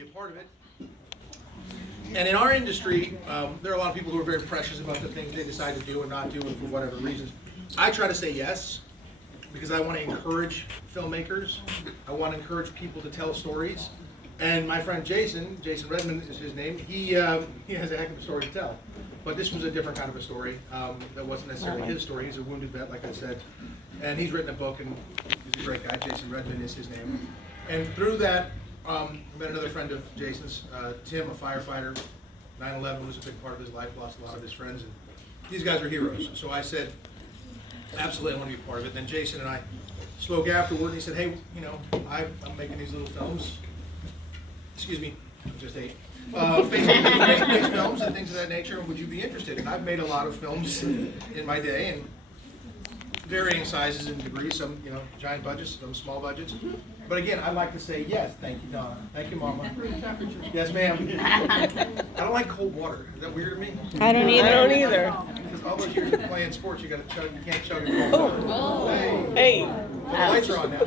be a part of it. And in our industry, there are a lot of people who are very precious about the things they decide to do and not do, and for whatever reasons. I try to say yes, because I want to encourage filmmakers. I want to encourage people to tell stories. And my friend Jason Redmond is his name, he has a heck of a story to tell. But this was a different kind of a story. That wasn't necessarily his story. He's a wounded vet, like I said. And he's written a book, and he's a great guy. Jason Redmond is his name. And through that, I met another friend of Jason's, Tim, a firefighter. 9/11 was a big part of his life, lost a lot of his friends. And these guys are heroes. So I said, absolutely, I want to be a part of it. Then Jason and I spoke afterward, and he said, hey, you know, I'm making these little films. Excuse me, I just ate. Faith-based films and things of that nature. Would you be interested? And I've made a lot of films in my day, and varying sizes and degrees. Some, you know, giant budgets, some small budgets. But again, I'd like to say yes. Thank you, Donna. Thank you, Mama. Yes, ma'am. I don't like cold water. Is that weird to me? I don't either. Because all those years of playing sports, you got to chug. You can't chug it cold water. Hey. Well, the lights are on now.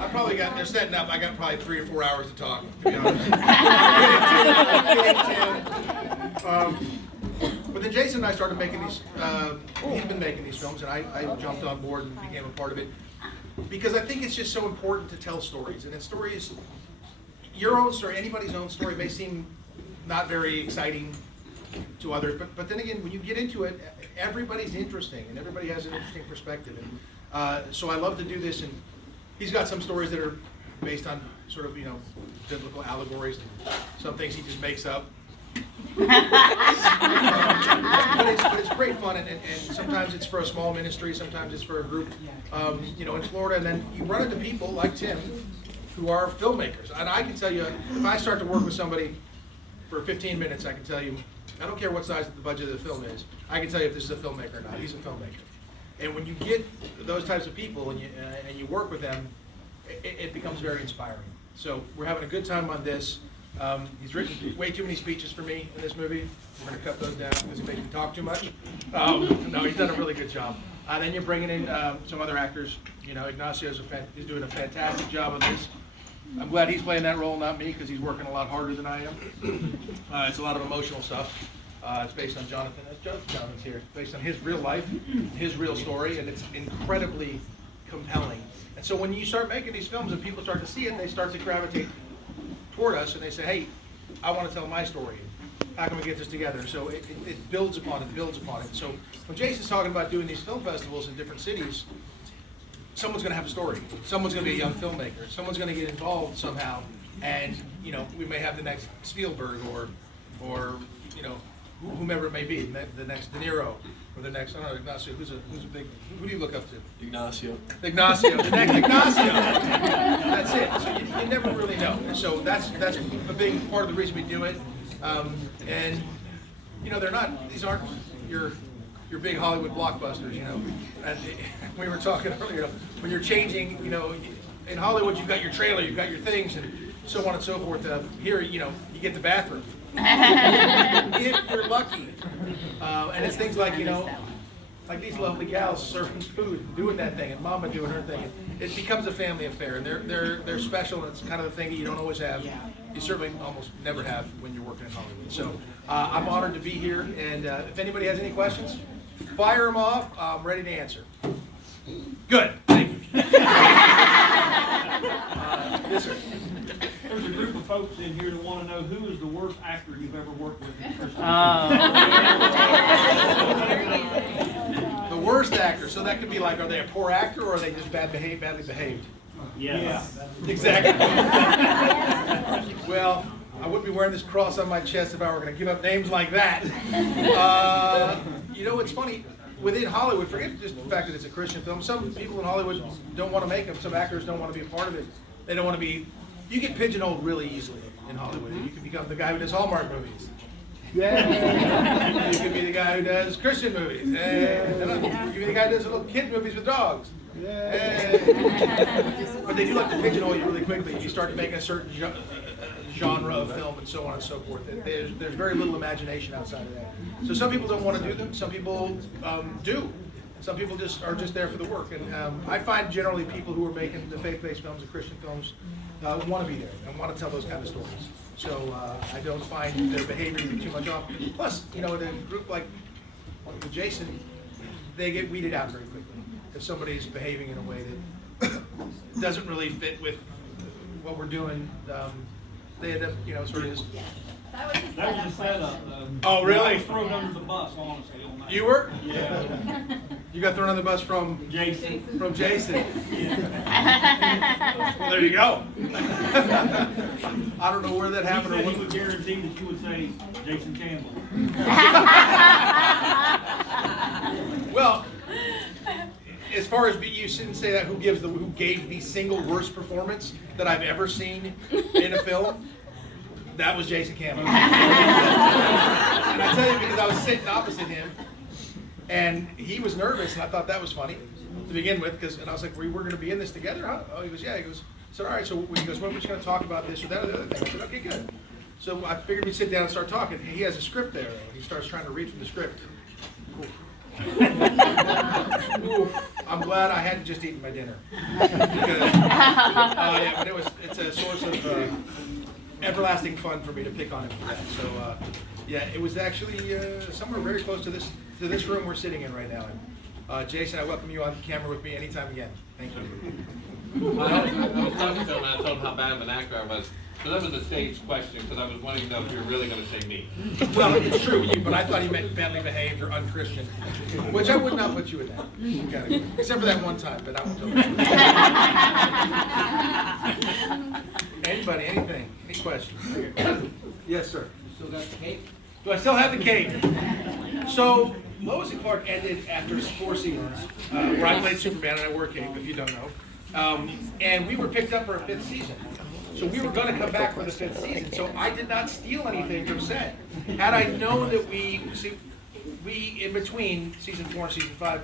I probably got, they're setting up, I got probably 3 or 4 hours to talk, to be honest. But then Jason and I started making these, he's been making these films, and I jumped on board and became a part of it. Because I think it's just so important to tell stories. And in stories, your own story, anybody's own story may seem not very exciting to others, but then again, when you get into it, everybody's interesting, and everybody has an interesting perspective. And so I love to do this, and he's got some stories that are based on sort of, you know, biblical allegories, and some things he just makes up. But it's great fun, and sometimes it's for a small ministry, sometimes it's for a group, you know, in Florida, and then you run into people like Tim who are filmmakers. And I can tell you, if I start to work with somebody for 15 minutes, I can tell you, I don't care what size the budget of the film is, I can tell you if this is a filmmaker or not. He's a filmmaker. And when you get those types of people and you work with them, it becomes very inspiring. So we're having a good time on this. He's written way too many speeches for me in this movie. We're going to cut those down because he makes me talk too much. No, he's done a really good job. Then you're bringing in some other actors. You know, Ignacio's he's doing a fantastic job on this. I'm glad he's playing that role, not me, because he's working a lot harder than I am. It's a lot of emotional stuff. It's based on Jonathan. Jonathan's here. It's based on his real life, his real story, and it's incredibly compelling. And so when you start making these films and people start to see it, they start to gravitate toward us, and they say, hey, I want to tell my story. How can we get this together? So it builds upon it, builds upon it. So when Jason's talking about doing these film festivals in different cities, someone's going to have a story. Someone's going to be a young filmmaker. Someone's going to get involved somehow, and you know, we may have the next Spielberg or you know, whomever it may be, the next De Niro, or the next, I don't know, Ignacio, who's a big, who do you look up to? Ignacio, the next Ignacio. That's it. So you never really know. And so that's a big part of the reason we do it. And you know, these aren't your big Hollywood blockbusters, you know. And we were talking earlier, when you're changing, you know, in Hollywood you've got your trailer, you've got your things, and so on and so forth. Here, you know, you get the bathroom. If you're lucky. And it's things like, you know, like these lovely gals serving food, doing that thing, and Mama doing her thing. It becomes a family affair, and they're special, and it's kind of the thing that you don't always have. You certainly almost never have when you're working in Hollywood. So I'm honored to be here, and if anybody has any questions, fire them off. I'm ready to answer. Good. Thank you. Yes, sir. There's a group of folks in here that want to know who is the worst actor you've ever worked with in person. The worst actor. So that could be like, are they a poor actor, or are they just badly behaved? Yeah. Exactly. Well, I wouldn't be wearing this cross on my chest if I were going to give up names like that. You know, it's funny. Within Hollywood, forget just the fact that it's a Christian film. Some people in Hollywood don't want to make them. Some actors don't want to be a part of it. They don't want to be. You get pigeonholed really easily in Hollywood. You can become the guy who does Hallmark movies. Yeah. You can be the guy who does Christian movies. You can be the guy who does little kid movies with dogs. But they do like to pigeonhole you really quickly. You start making a certain genre of film and so on and so forth. There's very little imagination outside of that. So some people don't want to do them. Some people do. Some people just are just there for the work. And I find generally people who are making the faith-based films and Christian films want to be there and want to tell those kind of stories. So I don't find their behavior to be too much off. Plus, in a group like with Jason, they get weeded out very quickly. If somebody's behaving in a way that doesn't really fit with what we're doing, they end up, sort of just. That was a That was a setup. Oh, really? I was thrown under the bus, honestly, on that. You were? Yeah. You got thrown on the bus from Jason. Jason. Yeah. Well, there you go. I don't know where that He happened or said what. he would guarantee that you would say Jason Campbell. Well, as far as you shouldn't say that, who gave the single worst performance that I've ever seen in a film? That was Jason Campbell. And I tell you, because I was sitting opposite him, and he was nervous, and I thought that was funny to begin with, and I was like, we're going to be in this together, huh? Oh, he goes, yeah. He goes, I said, all right, so he goes, well, we're just going to talk about this or that or the other thing. I said, okay, good. So I figured we'd sit down and start talking. He has a script there, and he starts trying to read from the script. Oof. I'm glad I hadn't just eaten my dinner. Because, yeah, but it's a source of everlasting fun for me to pick on him for that. So, yeah, it was actually somewhere very close to this room we're sitting in right now. And, Jason, I welcome you on camera with me anytime again. Thank you. I was talking to him and I told him how bad of an actor I was. So that was a staged question because I was wanting to know if you were really going to say me. Well, it's true, but I thought he meant badly behaved or unchristian, which I would not put you in that category, except for that one time, but I won't tell you. Anybody, anything, any questions? Yes, sir. Still got the cake? Do I still have the cake? So, Lois and Clark ended after 4 seasons, where I played Superman and I wore a cape, if you don't know. And we were picked up for a 5th season. So we were going to come back for the 5th season. So I did not steal anything from set. Had I known that we in between season 4 and season 5,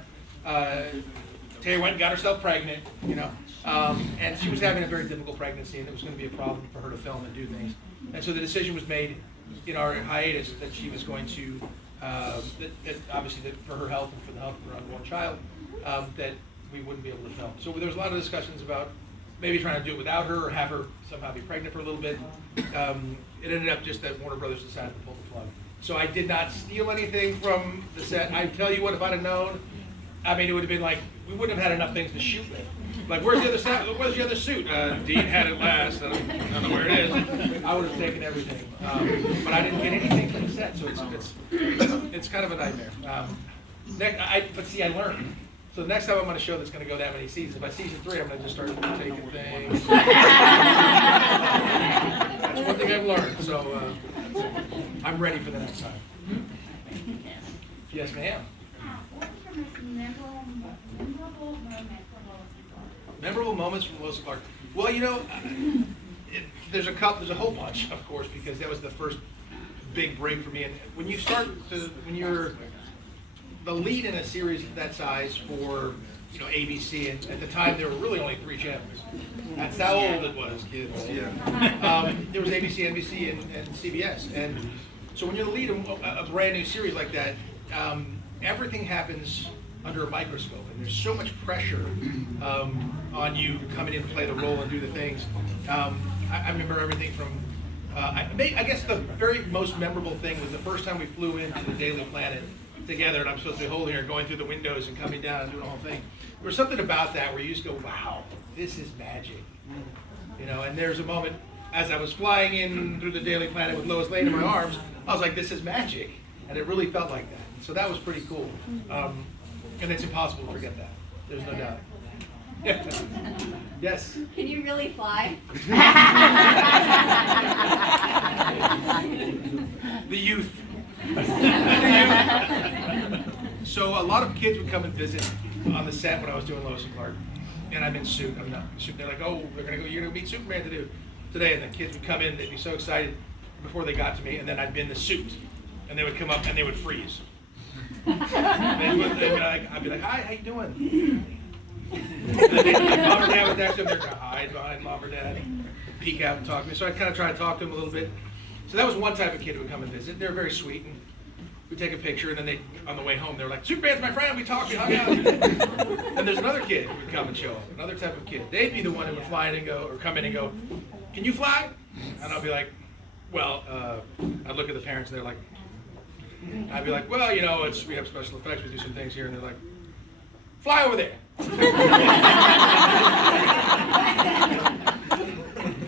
Terry went and got herself pregnant, and she was having a very difficult pregnancy, and it was going to be a problem for her to film and do things. And so the decision was made in our hiatus that she was going to, that obviously that for her health and for the health of her unborn child, that we wouldn't be able to film. So there was a lot of discussions about maybe trying to do it without her or have her somehow be pregnant for a little bit. It ended up just that Warner Brothers decided to pull the plug. So I did not steal anything from the set. I tell you what, if I'd have known, I mean, it would have been like, we wouldn't have had enough things to shoot with. Like, where's the other set? Where's the other suit? Dean had it last. I don't know where it is. I would have taken everything. But I didn't get anything from the set, so it's kind of a nightmare. But see, I learned. So the next time I'm going to show that's going to go that many seasons, by season 3, I'm going to just start taking things. That's one thing I've learned. So I'm ready for the next time. Yes, ma'am. What's your most memorable moment for Lois and Clark? Memorable moments from Lois and Clark. Well, there's a whole bunch, of course, because that was the first big break for me. And when you're the lead in a series of that size for ABC, and at the time there were really only 3 channels. That's how old it was, kids. Yeah. There was ABC, NBC, and CBS. And so when you're the lead in a brand new series like that, everything happens under a microscope, and there's so much pressure on you coming in to play the role and do the things. I remember everything from, I guess the very most memorable thing was the first time we flew into the Daily Planet together, and I'm supposed to be holding her, going through the windows and coming down and doing the whole thing. There was something about that where you just go, wow, this is magic. And there's a moment as I was flying in through the Daily Planet with Lois Lane in my arms, I was like, this is magic. And it really felt like that. So that was pretty cool. And it's impossible to forget that. There's no doubt. Yes? Can you really fly? The youth. So a lot of kids would come and visit on the set when I was doing Lois and Clark, and I'm in suit. I'm not in suit. They're like, "Oh, you're gonna go meet Superman today," and the kids would come in. They'd be so excited before they got to me, and then I'd be in the suit, and they would come up and they would they'd be like, I'd be like, "Hi, how you doing?" And then mom or dad was next to them. They're gonna hide behind mom or dad, peek out and talk to me. So I kind of try to talk to them a little bit. So that was one type of kid who would come and visit. They're very sweet. And we take a picture, and then they, on the way home, they're like, Superman's my friend, we talked, we hung out. And there's another kid who would come and show up, another type of kid. They'd be the one who would fly in and go, or come in and go, can you fly? And I'll be like, well, I'd look at the parents, and they're like, I'd be like, well, you know, we have special effects, we do some things here, and they're like, fly over there. I'm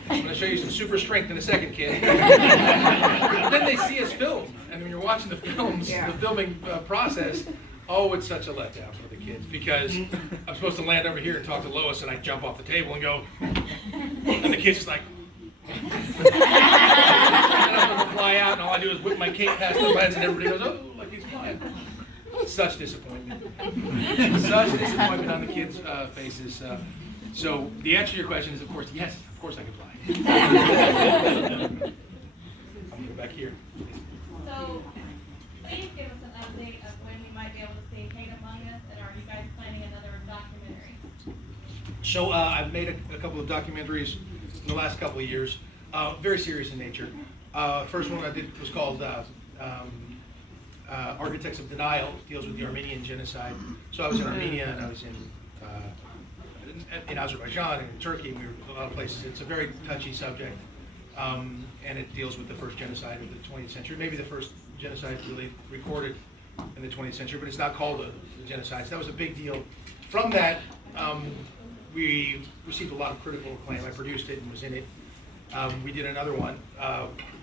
going to show you some super strength in a second, kid. But then they see us film, and when you're watching the films, the filming process, oh, it's such a letdown for the kids, because I'm supposed to land over here and talk to Lois, and I jump off the table and go, and the kid's just like, and I'm supposed to fly out, and all I do is whip my cape past their heads, and everybody goes, oh, like he's flying. Such disappointment. Such disappointment on the kids' faces. So the answer to your question is, of course, yes, of course I can fly. I'm going to go back here. So, please give us an update of when we might be able to see Hate Among Us, and are you guys planning another documentary? So I've made a couple of documentaries in the last couple of years, very serious in nature. First one I did was called Architects of Denial, deals with the Armenian genocide. So I was in Armenia, and I was in Azerbaijan and in Turkey, and we were in a lot of places. It's a very touchy subject, and it deals with the first genocide of the 20th century, maybe the first genocide really recorded in the 20th century, but it's not called a genocide. So that was a big deal. From that, we received a lot of critical acclaim. I produced it and was in it. We did another one.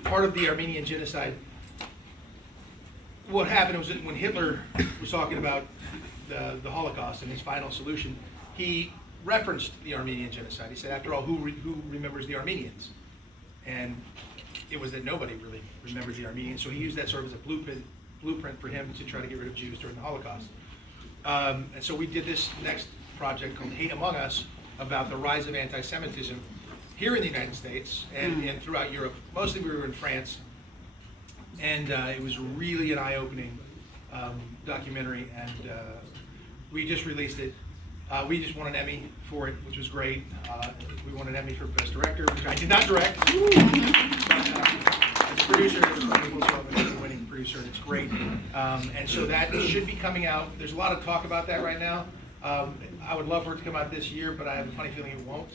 Part of the Armenian genocide, what happened was that when Hitler was talking about the Holocaust and his final solution, he referenced the Armenian genocide. He said, after all, who remembers the Armenians? And it was that nobody really remembers the Armenians, so he used that sort of as a blueprint for him to try to get rid of Jews during the Holocaust. And so we did this next project called Hate Among Us, about the rise of anti-Semitism here in the United States and throughout Europe. Mostly we were in France. And it was really an eye-opening documentary, and we just released it. We just won an Emmy for it, which was great. We won an Emmy for Best Director, which I did not direct. But, the producer is wonderful, so I'm a winning producer, and it's great. And so that should be coming out. There's a lot of talk about that right now. I would love for it to come out this year, but I have a funny feeling it won't.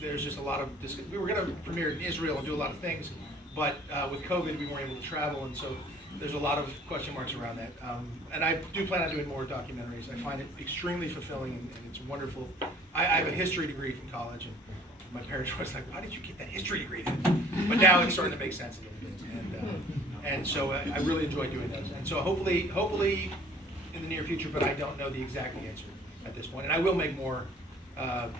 There's just a lot of we were going to premiere in Israel and do a lot of things. But with COVID, we weren't able to travel, and so there's a lot of question marks around that. And I do plan on doing more documentaries. I find it extremely fulfilling, and it's wonderful. I have a history degree from college, and my parents were always like, why did you get that history degree? But now it's starting to make sense a little bit. And so I really enjoy doing those. And so hopefully in the near future, but I don't know the exact answer at this point. And I will make more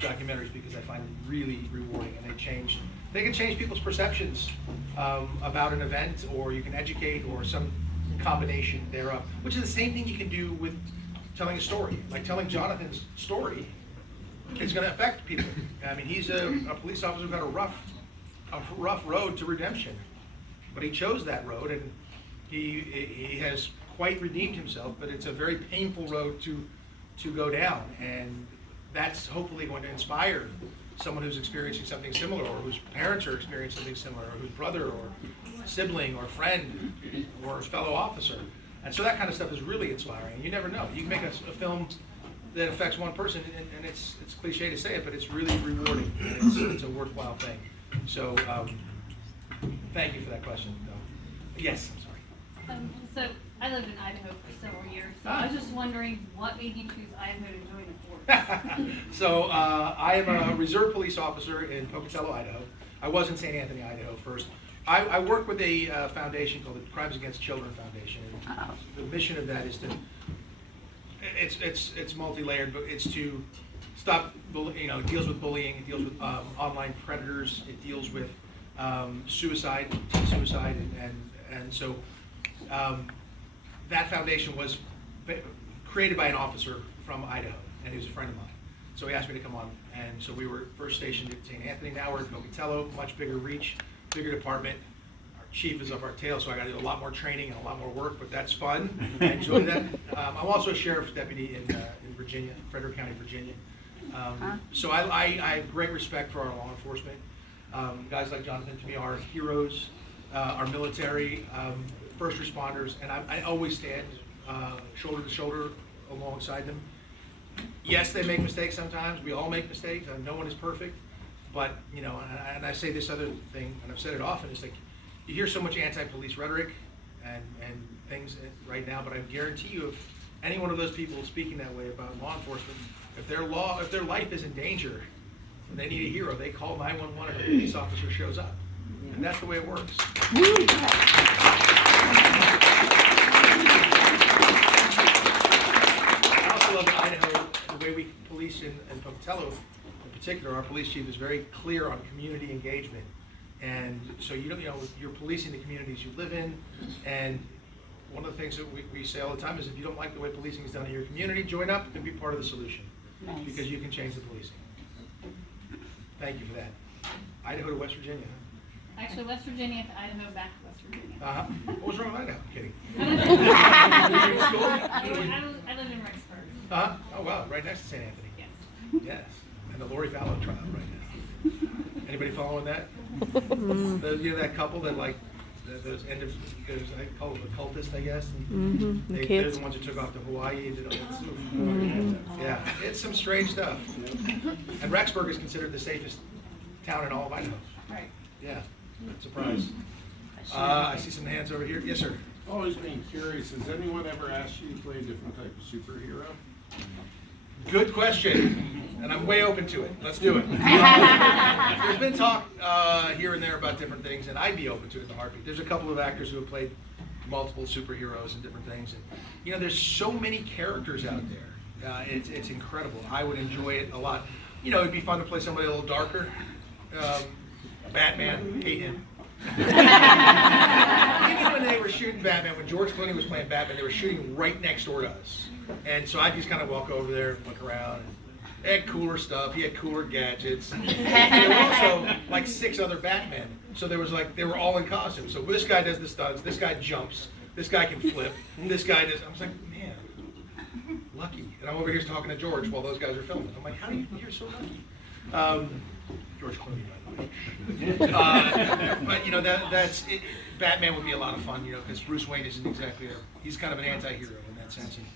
documentaries because I find them really rewarding, and they can change people's perceptions about an event, or you can educate, or some combination thereof, which is the same thing you can do with telling a story. Like telling Jonathan's story is going to affect people. I mean, he's a police officer who got a rough road to redemption, but he chose that road, and he has quite redeemed himself, but it's a very painful road to go down, and that's hopefully going to inspire someone who's experiencing something similar, or whose parents are experiencing something similar, or whose brother or sibling or friend or fellow officer. And so that kind of stuff is really inspiring. You never know. You can make a film that affects one person, and it's cliche to say it, but it's really rewarding. It's a worthwhile thing. So thank you for that question. Yes, I'm sorry. So I lived in Idaho for several years. So I was just wondering what made you choose Idaho to join the force? So I am a reserve police officer in Pocatello, Idaho. I was in St. Anthony, Idaho first. I work with a foundation called the Crimes Against Children Foundation. And the mission of that is to, it's multi-layered, but it's to stop, it deals with bullying, it deals with online predators, it deals with suicide, teen suicide, and so that foundation was created by an officer from Idaho, and he was a friend of mine. So he asked me to come on, and so we were first stationed at St. Anthony. Now we're in Pocatello, much bigger reach, bigger department. Our chief is up our tail, so I got to do a lot more training and a lot more work, but that's fun. I enjoy that. I'm also a sheriff's deputy in Virginia, Frederick County, Virginia. So I have great respect for our law enforcement. Guys like Jonathan, to me, are heroes. our military, first responders, and I always stand shoulder to shoulder alongside them. Yes, they make mistakes sometimes. We all make mistakes. No one is perfect. But, you know, and I say this other thing, and I've said it often, it's like, you hear so much anti-police rhetoric and things right now, but I guarantee you if any one of those people speaking that way about law enforcement, if their life is in danger, and they need a hero, they call 911 and a police officer shows up. And that's the way it works. I also love in Idaho, the way we police in Pocatello, in particular, our police chief is very clear on community engagement. And so you're policing the communities you live in, and one of the things that we say all the time is if you don't like the way policing is done in your community, join up and be part of the solution. Nice. Because you can change the policing. Thank you for that. Idaho to West Virginia. Actually, West Virginia to Idaho, back to West Virginia. What was wrong with Idaho? I'm kidding. I live in Rexburg. Oh wow, right next to St. Anthony. Yes. Yes, and the Lori Vallow trial right now. Anybody following that? That couple that like, those I call them occultists, I guess. And The they're kids. the ones who took off to Hawaii and did all that stuff. Yeah, it's some strange stuff. And Rexburg is considered the safest town in all of Idaho. Right. Yeah, surprise. I see some hands over here. Yes, sir. Always been curious, has anyone ever asked you to play a different type of superhero? Good question, and I'm way open to it. Let's do it. There's been talk here and there about different things, and I'd be open to it in a heartbeat. There's a couple of actors who have played multiple superheroes and different things, and there's so many characters out there. It's incredible. I would enjoy it a lot. It'd be fun to play somebody a little darker. Batman, hate him. Even when they were shooting Batman, when George Clooney was playing Batman, they were shooting right next door to us. And so I just kind of walk over there and look around. They had cooler stuff. He had cooler gadgets. There were also like 6 other Batmen. So there was like, they were all in costume. So this guy does the stunts. This guy jumps. This guy can flip. This guy does. I was like, man, lucky. And I'm over here talking to George while those guys are filming. I'm like, you're so lucky. George Clooney, by the way. But that's it. Batman would be a lot of fun, because Bruce Wayne isn't exactly he's kind of an anti-hero in that sense. And,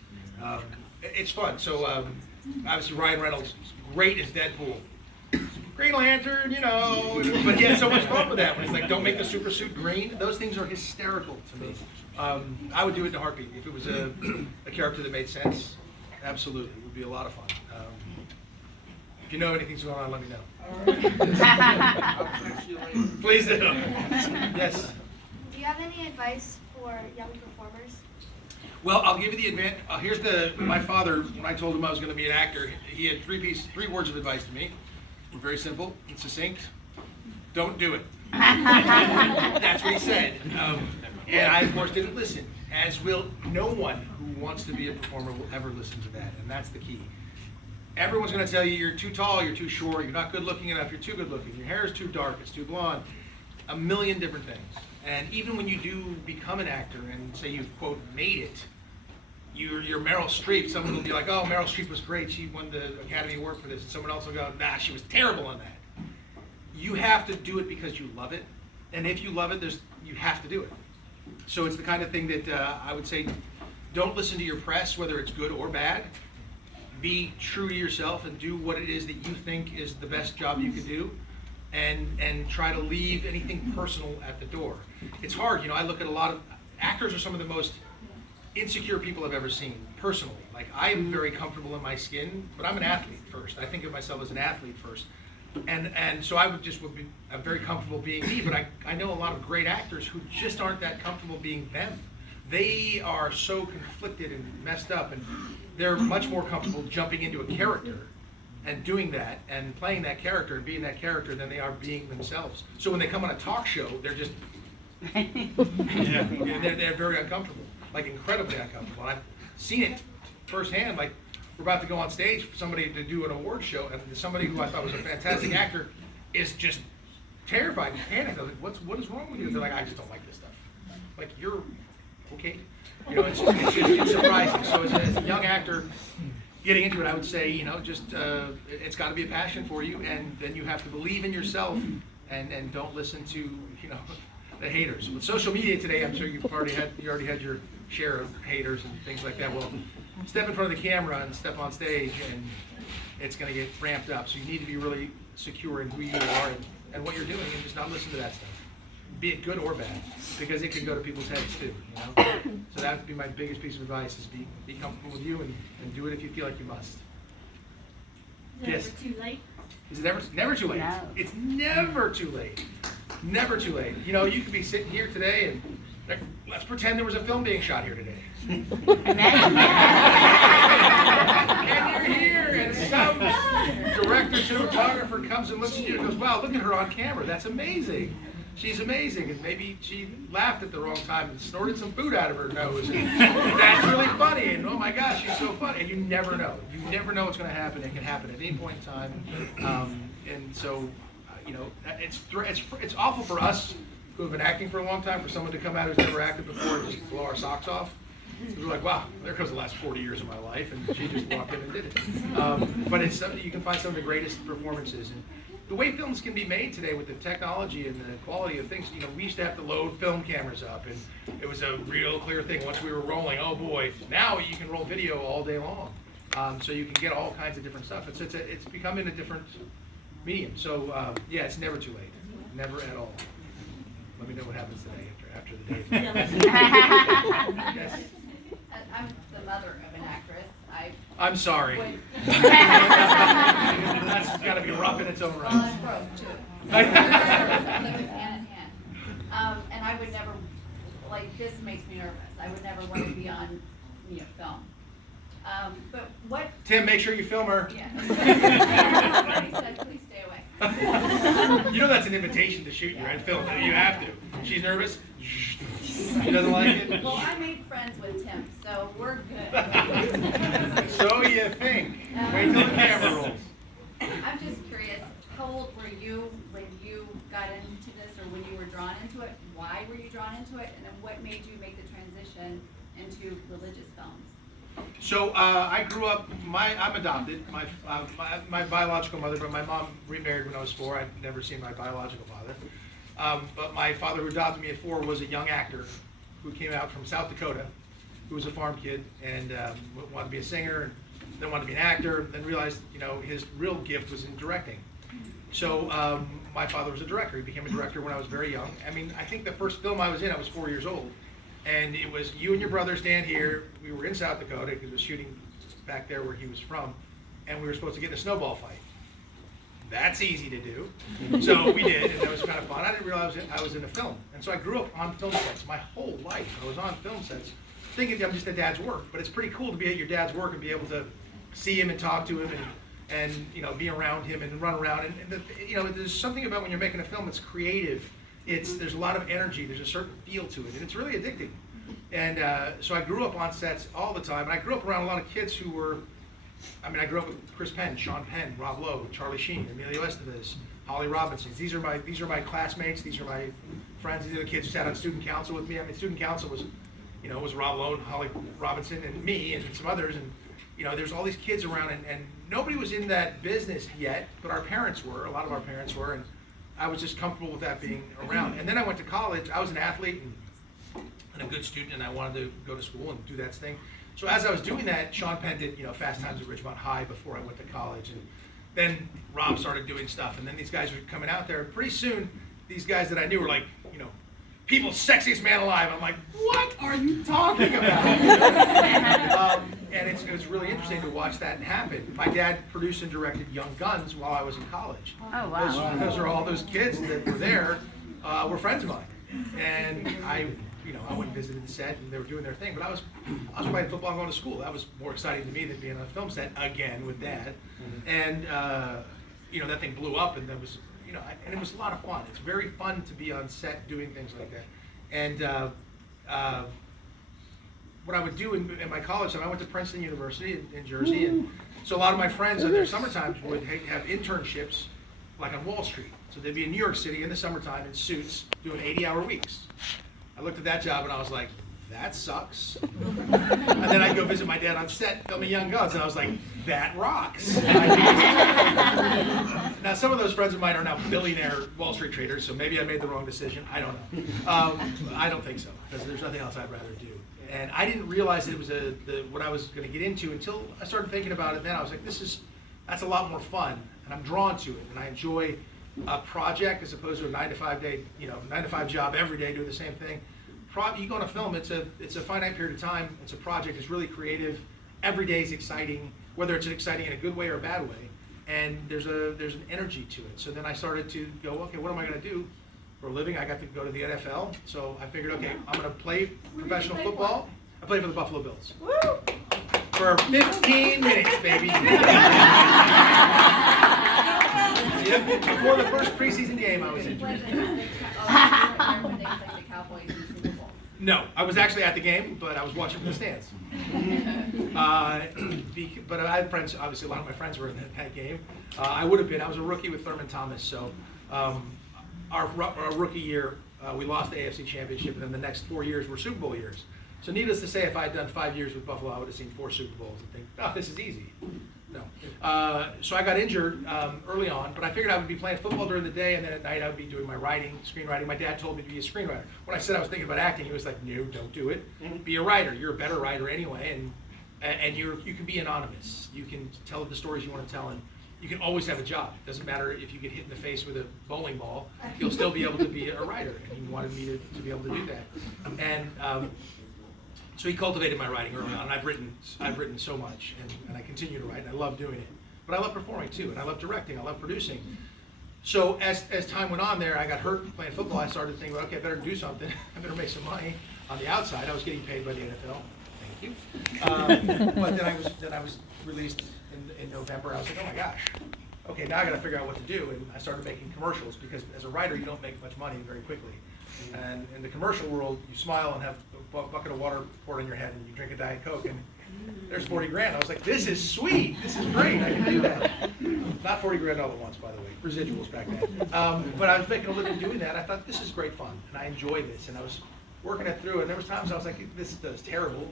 it's fun. So obviously Ryan Reynolds, great as Deadpool. Green Lantern, but he had so much fun with that. When he's like, don't make the super suit green. Those things are hysterical to me. I would do it in a heartbeat if it was a character that made sense. Absolutely, it would be a lot of fun. If you know anything's going on, let me know. Please do. Yes. Do you have any advice for young performers? Well, I'll give you the advantage. My father, when I told him I was going to be an actor, he had 3 words of advice to me. They're very simple and succinct. Don't do it. That's what he said. And I, of course, didn't listen, as will no one who wants to be a performer will ever listen to that, and that's the key. Everyone's going to tell you you're too tall, you're too short, you're not good looking enough, you're too good looking, your hair is too dark, it's too blonde, a million different things. And even when you do become an actor and say you've, quote, made it, you're Meryl Streep, someone will be like, oh, Meryl Streep was great, she won the Academy Award for this, and someone else will go, nah, she was terrible on that. You have to do it because you love it, and if you love it, you have to do it. So it's the kind of thing that I would say, don't listen to your press, whether it's good or bad. Be true to yourself and do what it is that you think is the best job you can do, and try to leave anything personal at the door. It's hard, I look at a lot of actors are some of the most insecure people I've ever seen, personally. Like, I'm very comfortable in my skin, but I'm an athlete first. I think of myself as an athlete first. And so I'm very comfortable being me, but I know a lot of great actors who just aren't that comfortable being them. They are so conflicted and messed up, and they're much more comfortable jumping into a character and doing that and playing that character and being that character than they are being themselves. So when they come on a talk show, they're just, they're very uncomfortable, like incredibly uncomfortable. And I've seen it firsthand, like we're about to go on stage for somebody to do an award show, and somebody who I thought was a fantastic actor is just terrified and panicked. I was like, what is wrong with you? They're like, I just don't like this stuff. Like, you're okay. It's surprising. So as a young actor getting into it, I would say, it's got to be a passion for you, and then you have to believe in yourself, and don't listen to, the haters. With social media today, I'm sure you already had your share of haters and things like that. Well, step in front of the camera and step on stage, and it's going to get ramped up. So you need to be really secure in who you are and what you're doing, and just not listen to that stuff, be it good or bad, because it can go to people's heads too. You know? So that would be my biggest piece of advice: is be comfortable with you and do it if you feel like you must. Is it Yes. ever too late? Is it never too late? No. It's never too late. Never too late. You know, you could be sitting here today and let's pretend there was a film being shot here today. And you're here, and some director, cinematographer comes and looks at you and goes, "Wow, look at her on camera. That's amazing. She's amazing." And maybe she laughed at the wrong time and snorted some food out of her nose. And that's really funny. And oh my gosh, she's so funny. And you never know. You never know what's going to happen. It can happen at any point in time. And so, you know, it's awful for us who have been acting for a long time, for someone to come out who's never acted before and just blow our socks off. We're like, wow, there goes the last 40 years of my life, and she just walked in and did it. But it's you can find some of the greatest performances. And the way films can be made today with the technology and the quality of things, you know, we used to have to load film cameras up, and it was a real clear thing. Once we were rolling, oh boy, now you can roll video all day long. So you can get all kinds of different stuff. It's becoming a different medium. So yeah, it's never too late. Never at all. Let me know what happens today after the day. Yes. I'm the mother of an actress. I'm sorry. Would- That's got to be rough in its own Well, I'm right. broke too. It goes hand in hand. And I would never, like, this makes me nervous. I would never want to be on, film. But what, Tim, make sure you film her. yeah. I already said, please stay away. You know that's an invitation to shoot you, right? Film. You have to. She's nervous. She doesn't like it. Well, I made friends with Tim, so we're good. So you think. Wait till the camera rolls. I'm just curious, how old were you when you got into this, or when you were drawn into it? Why were you drawn into it? And then what made you make the transition into religious films? So I grew up. I'm adopted. My biological mother, but my mom remarried when I was 4. I'd never seen my biological father. But my father, who adopted me at 4, was a young actor who came out from South Dakota, who was a farm kid and wanted to be a singer, and then wanted to be an actor. Then realized, his real gift was in directing. So my father was a director. He became a director when I was very young. I mean, I think the first film I was in, I was 4 years old. And it was you and your brother stand here. We were in South Dakota because we were shooting back there where he was from, and we were supposed to get in a snowball fight. That's easy to do. So we did, and it was kind of fun. I didn't realize I was in a film. And so I grew up on film sets my whole life. I was on film sets thinking I'm just at dad's work. But it's pretty cool to be at your dad's work and be able to see him and talk to him and be around him and run around. And there's something about when you're making a film that's creative. There's a lot of energy. There's a certain feel to it, and it's really addicting. And so I grew up on sets all the time, and I grew up around a lot of kids who were. I grew up with Chris Penn, Sean Penn, Rob Lowe, Charlie Sheen, Emilio Estevez, Holly Robinson. These are my classmates. These are my friends. These are the kids who sat on student council with me. Student council was, was Rob Lowe, Holly Robinson, and me, and some others. And there's all these kids around, and nobody was in that business yet, but our parents were. A lot of our parents were, and I was just comfortable with that being around. And then I went to college. I was an athlete and a good student, and I wanted to go to school and do that thing. So as I was doing that, Sean Penn did, Fast Times at Ridgemont High before I went to college. And then Rob started doing stuff. And then these guys were coming out there. Pretty soon, these guys that I knew were like, people's sexiest man alive. I'm like, what are you talking about? And it was really interesting to watch that happen. My dad produced and directed Young Guns while I was in college. Oh, wow. Those are all those kids that were there were friends of mine. And I went and visited the set, and they were doing their thing. But I was playing football and going to school. That was more exciting to me than being on a film set again with Dad. And that thing blew up, and that was and it was a lot of fun. It's very fun to be on set doing things like that. And what I would do in my college time, I went to Princeton University in Jersey, and so a lot of my friends in their summertime would have internships like on Wall Street. So they'd be in New York City in the summertime in suits doing 80-hour weeks. I looked at that job and I was like, that sucks. And then I'd go visit my dad on set filming Young Guns, and I was like, that rocks. Now, some of those friends of mine are now billionaire Wall Street traders, so maybe I made the wrong decision. I don't know. I don't think so, because there's nothing else I'd rather do. And I didn't realize that it was what I was going to get into until I started thinking about it. Then I was like, that's a lot more fun, and I'm drawn to it, and I enjoy a project as opposed to a 9-to-5 day, 9-to-5 job every day doing the same thing. You go on a film, it's a finite period of time. It's a project. It's really creative. Every day is exciting, whether it's exciting in a good way or a bad way. And there's an energy to it. So then I started to go, okay, what am I going to do for a living? I got to go to the NFL. So I figured, okay, I'm going to play professional football. I played for the Buffalo Bills. Woo! For 15 minutes, baby. Yep. Before the first preseason game, I was injured. No, I was actually at the game, but I was watching from the stands. But I had friends, obviously a lot of my friends were in that game. I would have been, I was a rookie with Thurman Thomas, so our rookie year, we lost the AFC Championship, and then the next 4 years were Super Bowl years. So needless to say, if I had done 5 years with Buffalo, I would have seen 4 Super Bowls and think, oh, this is easy. No. So I got injured early on, but I figured I would be playing football during the day, and then at night I would be doing my writing, screenwriting. My dad told me to be a screenwriter. When I said I was thinking about acting, he was like, no, don't do it. Be a writer. You're a better writer anyway, and you can be anonymous. You can tell the stories you want to tell, and you can always have a job. It doesn't matter if you get hit in the face with a bowling ball, you'll still be able to be a writer, and he wanted me to be able to do that. And so he cultivated my writing early on, and I've written so much, and I continue to write, and I love doing it. But I love performing too, and I love directing, I love producing. So as time went on there, I got hurt playing football. I started thinking, okay, I better do something. I better make some money. On the outside, I was getting paid by the NFL. Thank you. But then I was released in November. I was like, oh my gosh. Okay, now I got to figure out what to do, and I started making commercials, because as a writer, you don't make much money very quickly. And in the commercial world, you smile and have a bucket of water poured on your head, and you drink a Diet Coke, and there's 40 grand. I was like, this is sweet. This is great. I can do that. Not 40 grand all at once, by the way. Residuals back then. But I was making a living doing that. I thought, this is great fun, and I enjoy this. And I was working it through, and there was times I was like, this is terrible,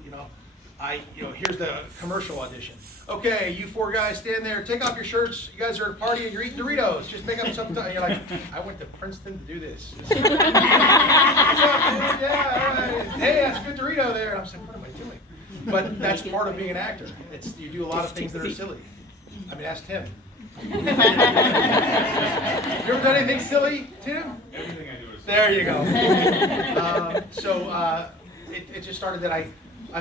here's the commercial audition. Okay, you 4 guys stand there, take off your shirts. You guys are at a party and you're eating Doritos. Just make up something. And you're like, I went to Princeton to do this. Yeah, all right. Hey, that's a good Dorito there. And I'm saying, what am I doing? But that's part of being an actor. You do a lot of things that are silly. I mean, ask Tim. You ever done anything silly, Tim? Everything I do is. There you go. It just started that I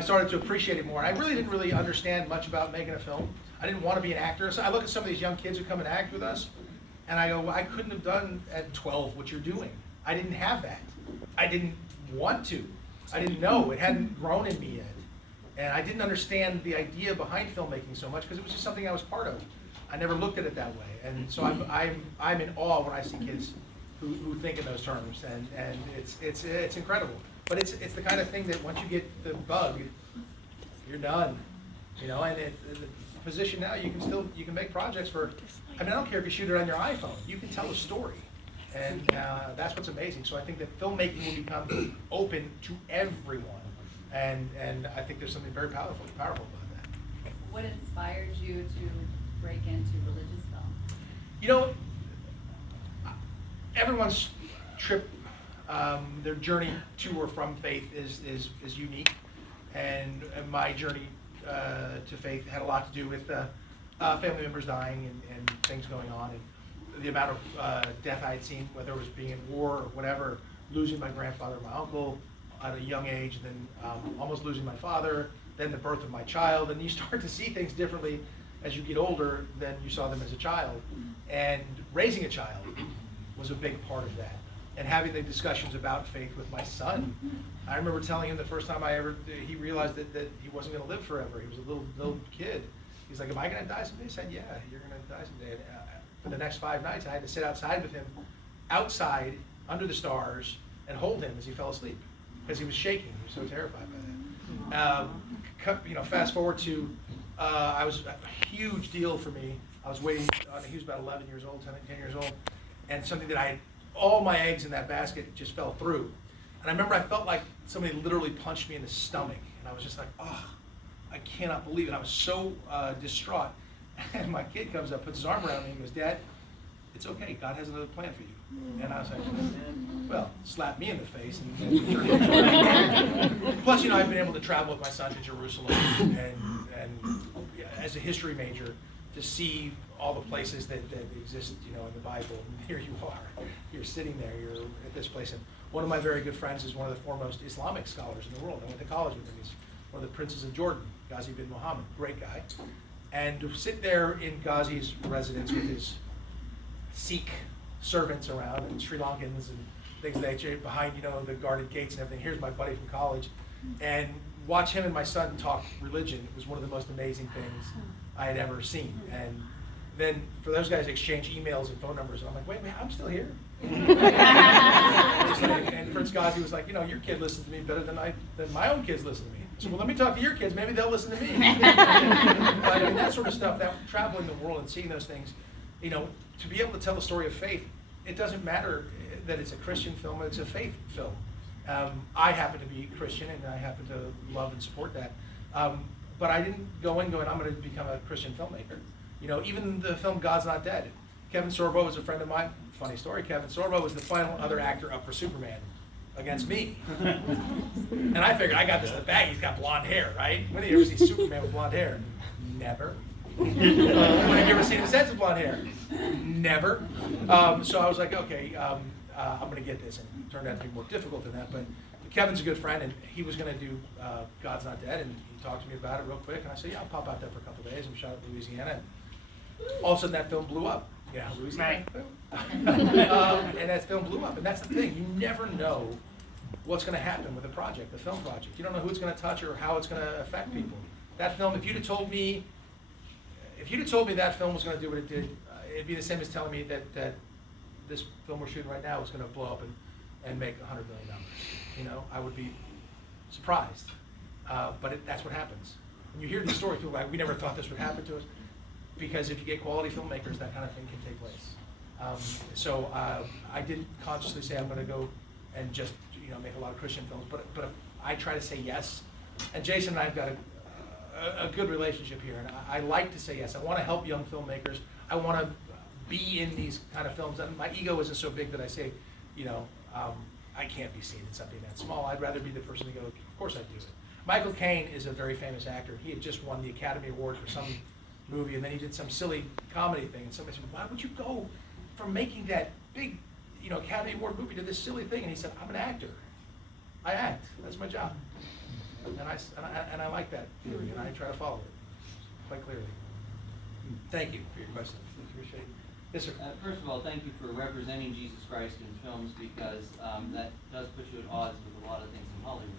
started to appreciate it more. And I really didn't understand much about making a film. I didn't want to be an actor. So I look at some of these young kids who come and act with us, and I go, well, I couldn't have done at 12 what you're doing. I didn't have that. I didn't want to. I didn't know. It hadn't grown in me yet. And I didn't understand the idea behind filmmaking so much, because it was just something I was part of. I never looked at it that way. And so I'm in awe when I see kids who think in those terms, and it's incredible. But it's the kind of thing that once you get the bug, you're done. And the position now, you can make projects for. I don't care if you shoot it on your iPhone. You can tell a story, and that's what's amazing. So I think that filmmaking will become open to everyone, and I think there's something very powerful about that. What inspired you to break into religious films? Everyone's trip. Their journey to or from faith is unique, and my journey to faith had a lot to do with family members dying and things going on, and the amount of death I had seen, whether it was being at war or whatever, losing my grandfather and my uncle at a young age, and then almost losing my father, then the birth of my child, and you start to see things differently as you get older than you saw them as a child. And raising a child was a big part of that. And having the discussions about faith with my son. I remember telling him the first time he realized that he wasn't going to live forever. He was a little kid. He's like, am I going to die someday? I said, yeah, you're going to die someday. And, for the next 5 nights, I had to sit outside with him, outside, under the stars, and hold him as he fell asleep. Because he was shaking. He was so terrified by that. Fast forward to, I was a huge deal for me. I was waiting, he was about 11 years old, 10 years old, and something that all my eggs in that basket just fell through. And I remember I felt like somebody literally punched me in the stomach, and I was just like, oh, I cannot believe it. I was so distraught. And my kid comes up, puts his arm around me, and goes, Dad, it's okay. God has another plan for you. And I was like, well, slap me in the face. And plus, I've been able to travel with my son to Jerusalem and as a history major to see all the places that exist, in the Bible. And here you are. You're sitting there. You're at this place. And one of my very good friends is one of the foremost Islamic scholars in the world. I went to college with him. He's one of the princes of Jordan, Ghazi bin Muhammad. Great guy. And to sit there in Ghazi's residence with his Sikh servants around and Sri Lankans and things like that, behind, the guarded gates and everything. Here's my buddy from college. And watch him and my son talk religion was one of the most amazing things I had ever seen. And then for those guys to exchange emails and phone numbers, and I'm like, wait, man, I'm still here. And Prince Ghazi was like, your kid listens to me better than my own kids listen to me. So, well, let me talk to your kids. Maybe they'll listen to me. That sort of stuff, that traveling the world and seeing those things, to be able to tell the story of faith, it doesn't matter that it's a Christian film, it's a faith film. I happen to be Christian, and I happen to love and support that. But I didn't go in going, I'm going to become a Christian filmmaker. Even the film God's Not Dead. Kevin Sorbo was a friend of mine. Funny story, Kevin Sorbo was the final other actor up for Superman against me. And I figured, I got this in the bag. He's got blonde hair, right? When have you ever seen Superman with blonde hair? Never. When have you ever seen him since with blonde hair? Never. So I was like, okay, I'm going to get this. And it turned out to be more difficult than that. But Kevin's a good friend, and he was going to do God's Not Dead, and he talked to me about it real quick. And I said, yeah, I'll pop out there for a couple of days. And we shot it in Louisiana. And all of a sudden, that film blew up. Yeah, Louisiana. And that film blew up. And that's the thing. You never know what's going to happen with a project, the film project. You don't know who it's going to touch or how it's going to affect people. That film, if you'd have told me that film was going to do what it did, it'd be the same as telling me that this film we're shooting right now is going to blow up and make $100 million. I would be surprised. But that's what happens. When you hear these stories, people are like, we never thought this would happen to us. Because if you get quality filmmakers, that kind of thing can take place. So I didn't consciously say I'm going to go and just make a lot of Christian films, but I try to say yes. And Jason and I have got a good relationship here, and I like to say yes. I want to help young filmmakers. I want to be in these kind of films, and my ego isn't so big that I say, I can't be seen in something that small. I'd rather be the person to go, of course I'd do it. Michael Caine is a very famous actor. He had just won the Academy Award for some movie, and then he did some silly comedy thing, and somebody said, why would you go from making that big Academy Award movie to this silly thing? And he said, I'm an actor. I act. That's my job. And I like that theory, and I try to follow it quite clearly. Thank you for your question. Appreciate it. Yes, sir. First of all, thank you for representing Jesus Christ in films, because that does put you at odds with a lot of things in Hollywood.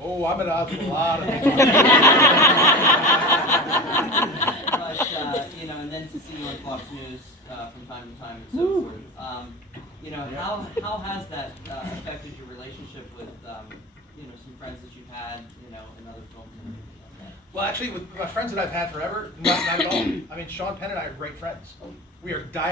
Oh, I'm at odds with a lot of things. But, and then to see you on Fox News from time to time and so forth. How has that affected your relationship with, some friends that you've had, in other films and everything like that? Well, actually, with my friends that I've had forever, not at all. I mean, Sean Penn and I are great friends. We are diametrically